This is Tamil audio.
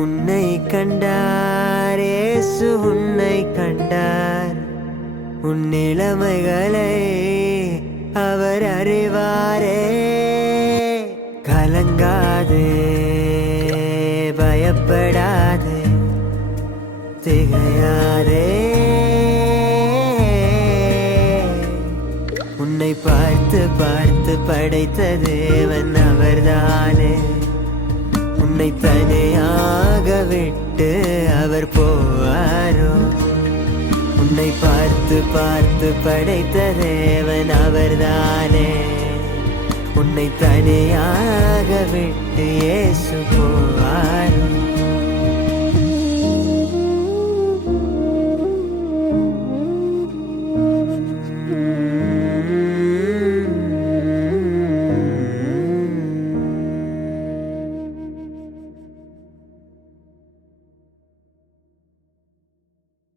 உன்னை கண்டார் இயேசு உன்னை கண்டார். உன் நிலைமைகளை அவர் அறிவாரே. கலங்காதே, பயப்படாதே, திகையாதே. உன்னை பார்த்து பார்த்து படைத்த தேவன் அவர்தானே. உன்னை தனியாக விட்டு அவர் போவாரோ? உன்னை பார்த்து பார்த்து படைத்த தேவன் அவர்தானே. உன்னை தனியாக விட்டு இயேசு போவாரோ?